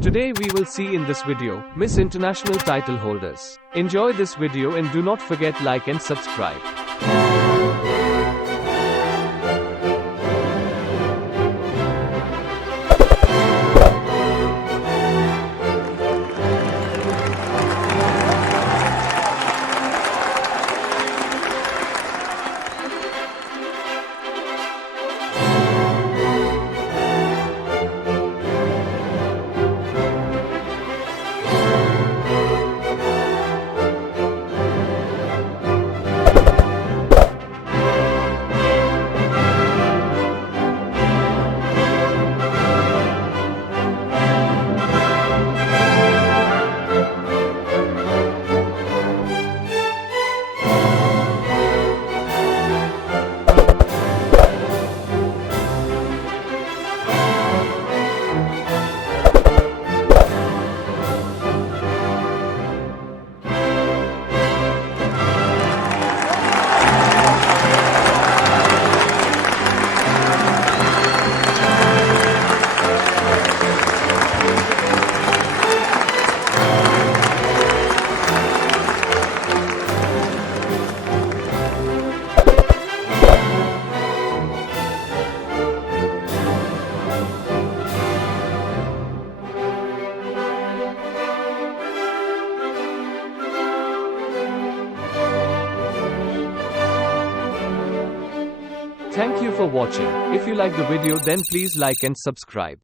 Today we will see in this video, Miss International title holders. Enjoy this video and do not forget like and subscribe. Thank you for watching. If you like the video then please like and subscribe.